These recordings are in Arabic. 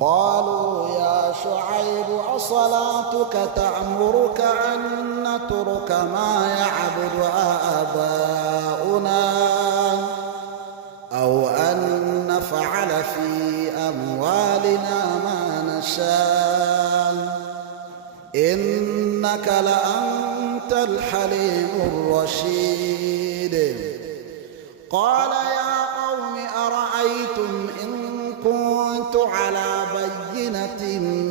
قالوا يا شعيب أصلاتك تأمرك أن نترك ما يعبد آباؤنا أو أن نفعل في أموالنا ما نشاء إنك لأنت الحليم الرشيد. قال يا قوم أرأيتم إن كنت على بينة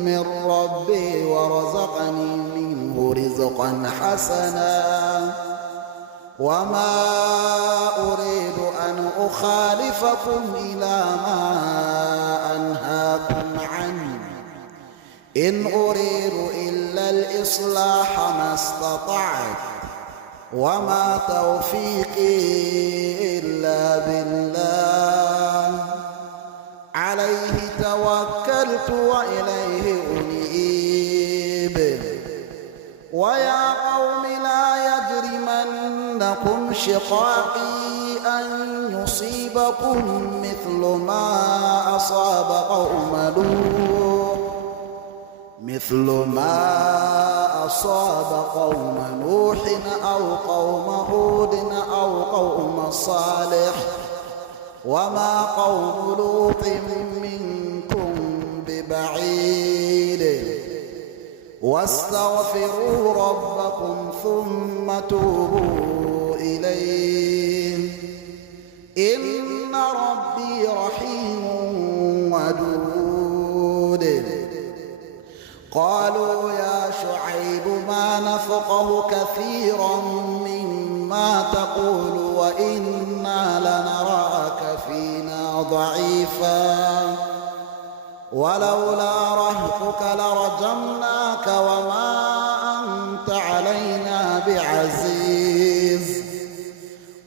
من ربي ورزقني منه رزقا حسنا وما أريد أن أخالفكم إلى ما أنهاكم عنه إن أريد إلا الإصلاح ما استطعت وما توفيقي إلا بالله عليه توكلت وإليه أنيب. ويا قوم لا يجرمنكم شقاقي أن يصيبكم مثل ما أصاب قوم نوح أو قوم هود أو قوم صالح وما قوم لوط منكم ببعيد واستغفروا ربكم ثم توبوا إليه إن ربي رحيم ودود. قالوا يا شعيب ما نفقه كثيرا مما تقول وإنا لنراك فينا ضعيفا ولولا رهطك لرجمناك وما أنت علينا بعزيز.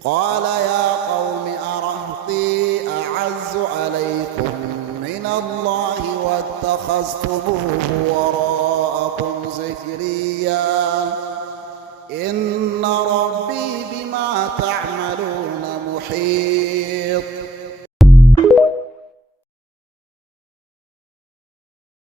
قال يا قوم أرهطي أعز عليكم من الله واتخذتموه وراءكم ذكريا إن ربي بما تعملون محيط.